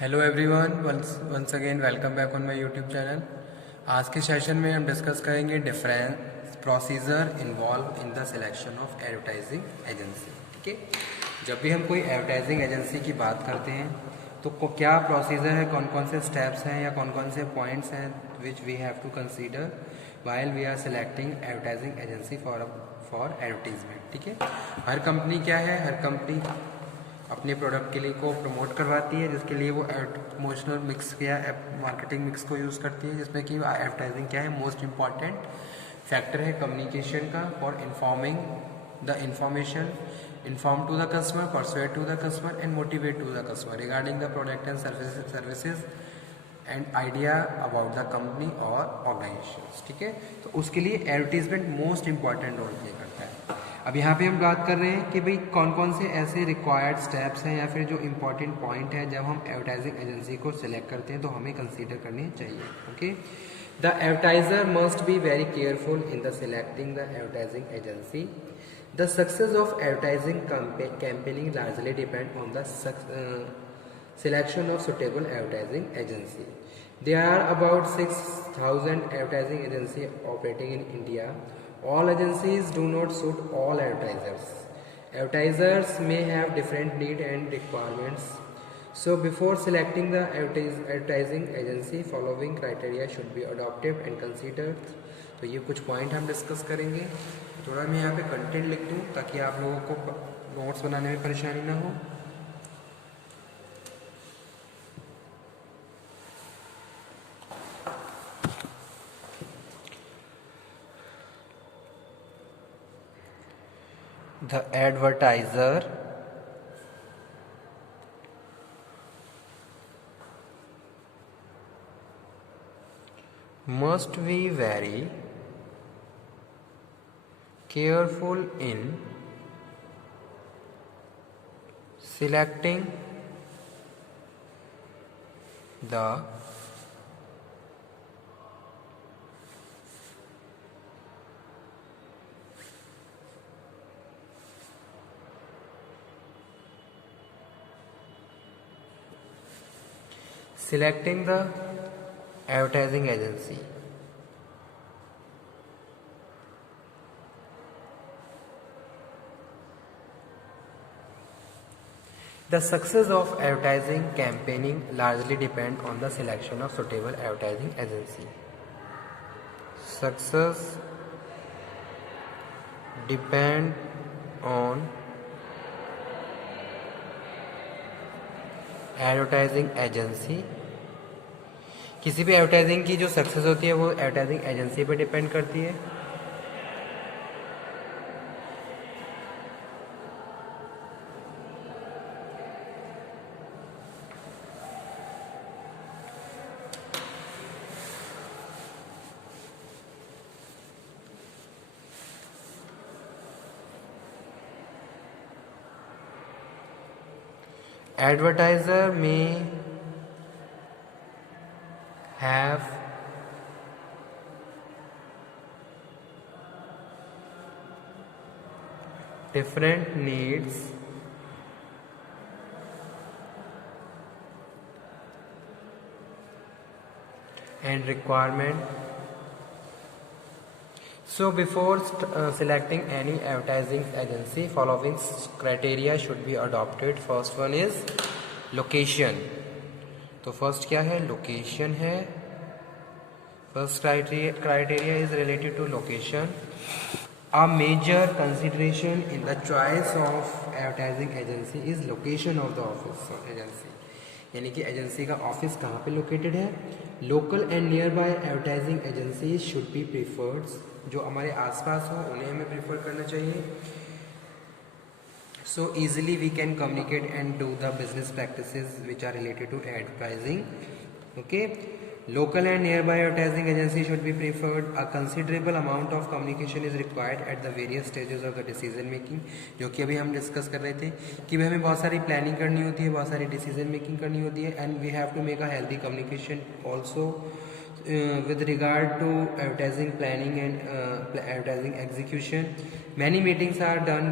Hello everyone, once again welcome back on my YouTube channel. आज के session में हम डिस्कस करेंगे different procedure involve in the selection of advertising agency. ठीक है, जब भी हम कोई एडवर्टाइजिंग एजेंसी की बात करते हैं तो क्या प्रोसीजर है, कौन कौन से स्टेप्स हैं या कौन कौन से पॉइंट्स हैं which we have to consider while we are selecting advertising agency for advertisement. ठीक है, हर कंपनी क्या है, हर कंपनी अपने प्रोडक्ट के लिए को प्रमोट करवाती है, जिसके लिए वो प्रमोशनल मिक्स या मार्केटिंग मिक्स को यूज़ करती है, जिसमें कि एडवर्टाइजिंग क्या है, मोस्ट इम्पॉर्टेंट फैक्टर है कम्युनिकेशन का for informing the information, inform to the customer, persuade to the customer and motivate to the customer regarding the product and services and idea about the company और organisation. ठीक है, तो उसके लिए advertisement most important role play करता है। अब यहाँ पे हम बात कर रहे हैं कि भाई कौन कौन से ऐसे रिक्वायर्ड स्टेप्स हैं या फिर जो इम्पोर्टेंट पॉइंट है जब हम एडवर्टाइजिंग एजेंसी को सिलेक्ट करते हैं तो हमें कंसीडर करनी चाहिए। Okay, the advertiser must be very careful in the selecting the advertising agency. The success of advertising campaigning largely depend on the selection of suitable advertising agency. There are about 6,000 advertising agencies operating in India. All agencies do not suit all advertisers. Advertisers may have different needs and requirements. So before selecting the advertising agency, following criteria should be adopted and considered. तो ये कुछ point हम discuss करेंगे। थोड़ा मैं यहाँ पे content लिख दूँ ताकि आप लोगों को नोट्स बनाने में परेशानी ना हो। The advertiser must be very careful in selecting the advertising agency. The success of advertising campaigning largely depend on the selection of suitable advertising agency. Success depend on advertising agency. किसी भी advertising की जो success होती है वो advertising agency पे depend करती है। Advertiser may have different needs and requirement. So before selecting any advertising agency, following criteria should be adopted. First one is location. तो फर्स्ट क्या है, लोकेशन है। First criteria is related to location. A major consideration in the choice of advertising agency is location of the office or agency, यानी कि agency का office कहाँ पे located है। Local and near by advertising agencies should be preferred, जो हमारे आसपास हो उन्हें हमें प्रीफर करना चाहिए। So easily we can communicate and do the business practices which are related to advertising. Okay, local and nearby advertising agency should be preferred. A considerable amount of communication is required at the various stages of the decision making, जो कि अभी हम discuss कर रहे थे कि हमें बहुत सारी प्लानिंग करनी होती है, बहुत सारी डिसीजन मेकिंग करनी होती है, and we have to make a healthy communication also with regard to advertising planning and advertising execution. Many meetings are done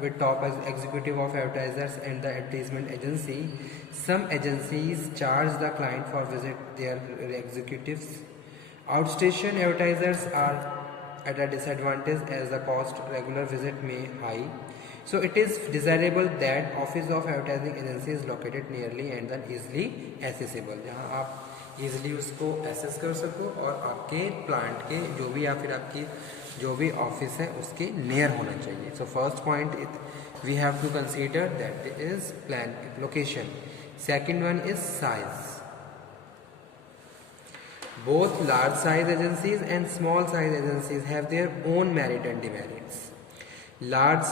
with top as executive of advertisers and the advertisement agency. Some agencies charge the client for visit their executives. Outstation advertisers are at a disadvantage as the cost regular visit may high. So it is desirable that office of advertising agency is located nearly and then easily accessible, जहाँ आप easily उसको access कर सको और आपके plant के जो भी या फिर आपकी जो भी office है उसके near होना चाहिए. So first point we have to consider that is plan location. Second one is size. Both large size agencies and small size agencies have their own merit and demerits. Large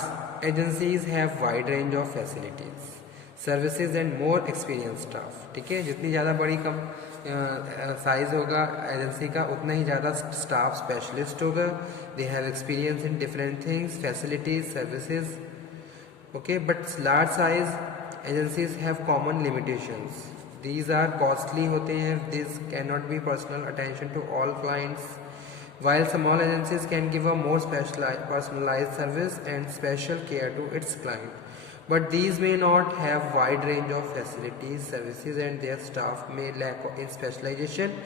agencies have wide range of facilities, services and more experienced staff. ठीक है, जितनी ज़्यादा बड़ी कम size होगा agency का उतना ही ज़्यादा staff specialist होगा. They have experience in different things, facilities, services. Okay, but large size agencies have common limitations. These are costly होते हैं. This cannot be personal attention to all clients. While small agencies can give a more personalized service and special care to its client, but these may not have wide range of facilities, services, and their staff may lack in specialization.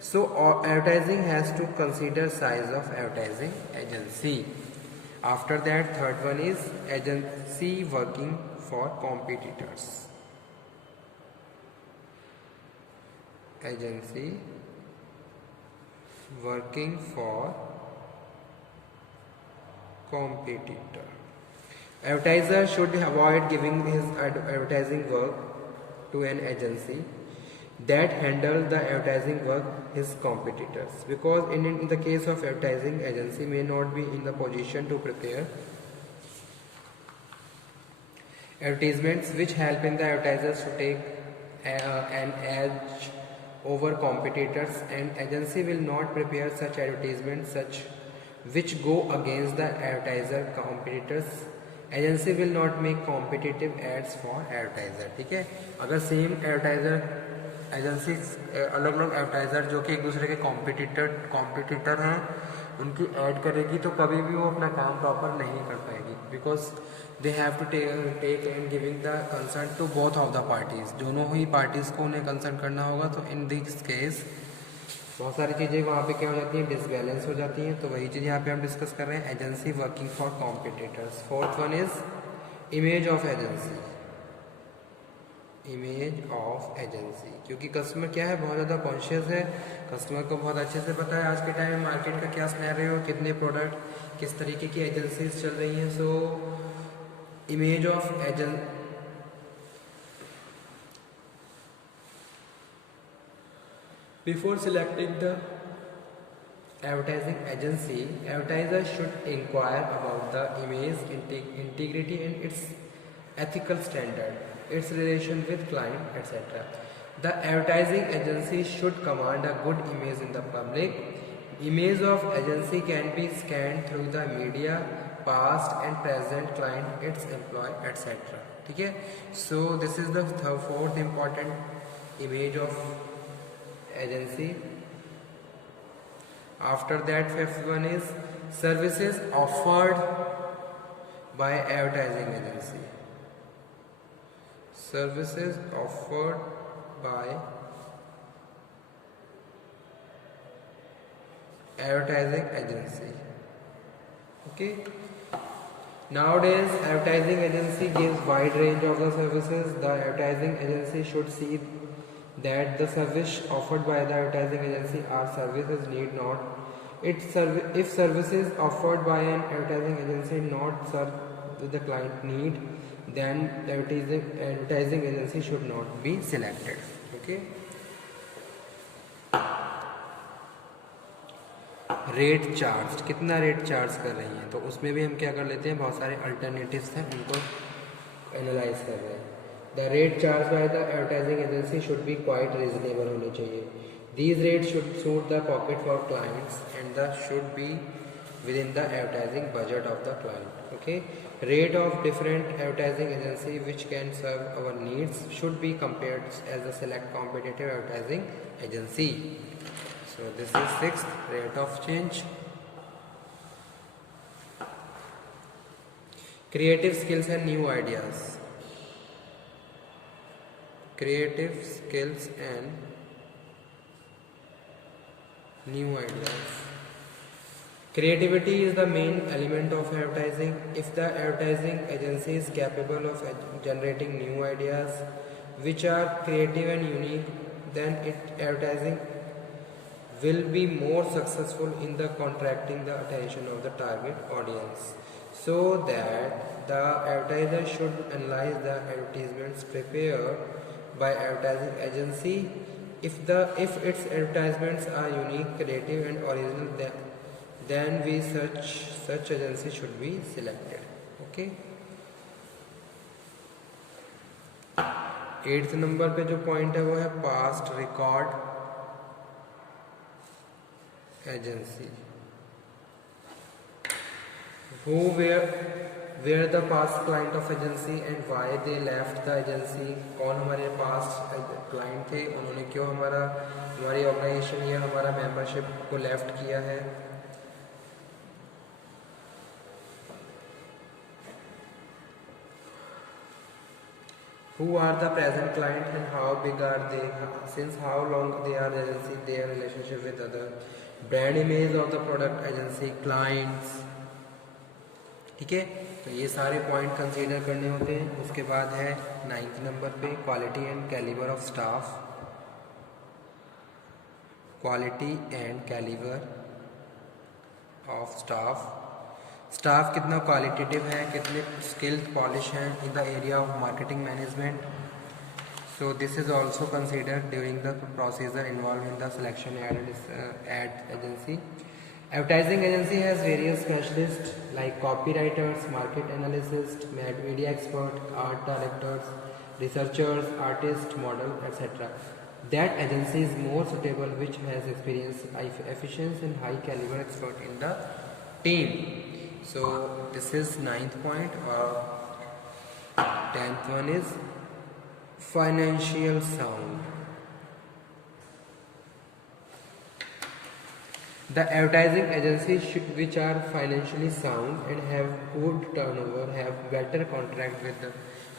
So advertising has to consider size of advertising agency. After that, third one is agency working for competitors. Agency working for competitor. Advertiser should avoid giving his advertising work to an agency that handle the advertising work his competitors, because in the case of advertising agency may not be in the position to prepare advertisements which help in the advertisers to take an edge over competitors, and agency will not prepare such advertisements which go against the advertiser competitors. Agency will not make competitive ads for advertiser. ठीक है, अगर same advertiser agency अलग अलग advertiser जो कि एक दूसरे के कॉम्पिटिटर हैं उनकी ऐड करेगी तो कभी भी वो अपना काम प्रॉपर नहीं कर पाएगी, because they have to take and giving the concern to both of the parties. दोनों ही पार्टीज को उन्हें कंसर्न करना होगा. तो इन दिस केस बहुत सारी चीज़ें वहाँ पे क्या हो जाती हैं, डिसबैलेंस हो जाती हैं. तो वही चीज़ यहाँ पे हम डिस्कस कर रहे हैं, agency working for competitors. Fourth one is image of agency. Image of agency, क्योंकि कस्टमर क्या है, बहुत ज़्यादा कॉन्शियस है. कस्टमर को बहुत अच्छे से पता है आज के टाइम में मार्केट का क्या सिनेरियो, कितने प्रोडक्ट, किस तरीके की एजेंसीज चल रही हैं. So image of agency. Before selecting the advertising agency, advertisers should inquire about the image integrity and its ethical standard, its relation with client, etc. The advertising agency should command a good image in the public. Image of agency can be scanned through the media, past and present client, its employee, etc. ठीक है. So this is the fourth important image of agency. After that, fifth one is services offered by advertising agency. Services offered by advertising agency. Okay. Nowadays, advertising agency gives wide range of the services. The advertising agency should see that the service offered by the advertising agency are services need not. If services offered by an advertising agency not serve with the client need, then the advertising agency should not be selected. Okay. Rate charge, कितना rate charge कर रही हैं, तो उसमें भी हम क्या कर लेते हैं, बहुत सारे अल्टरनेटिव्स हैं उनको एनालाइज कर रहे हैं. The rate charged by the advertising agency should be quite reasonable होने चाहिए. These rates should suit the pocket for clients and should be within the advertising budget of the client. Okay. Rate of different advertising agency which can serve our needs should be compared as a select competitive advertising agency. So this is sixth, rate of change. creative skills and new ideas. Creative skills and new ideas. Creativity is the main element of advertising. If the advertising agency is capable of generating new ideas which are creative and unique, then advertising will be more successful in the contracting the attention of the target audience. So that the advertiser should analyze the advertisements prepared by advertising agency. If its advertisements are unique, creative and original, then such agency should be selected. Okay. 8th number पे जो point है वो है past record agency. Who were the past client of agency and why they left the agency. कौन हमारे past client थे, उन्होंने क्यों हमारी ऑर्गेनाइजेशन या हमारा मेंबरशिप को लेफ्ट किया है. Who are the present client and how big are they, since how long they are agency, their relationship with other, brand image of the product, agency, clients. ठीक है, तो ये सारे पॉइंट कंसीडर करने होते हैं. उसके बाद है 9th नंबर पे quality and calibre of staff. Quality and calibre of staff. Staff कितना क्वालिटेटिव है, कितने स्किल्ड पॉलिश हैं in the area of marketing management. So this is also considered during the procedure involve in the selection ad agency. Advertising agency has various specialists like copywriters, market analysts, media expert, art directors, researchers, artists, model, etc. That agency is more suitable which has experience, efficiency and high caliber expert in the team. So this is 9th point. 10th one is financial sound. The advertising agencies which are financially sound and have good turnover have better contract with the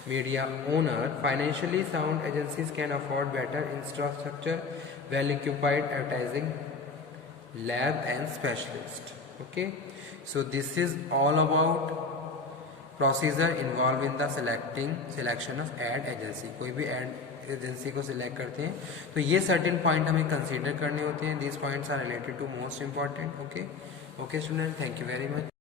media owner. Financially sound agencies can afford better infrastructure, well-occupied advertising lab and specialist. Okay, so this is all about procedure involved in the selection of ad agency. कोई भी ad agency को select करते हैं तो ये certain point हमें consider करने होते हैं. These points are related to most important. Okay student, thank you very much.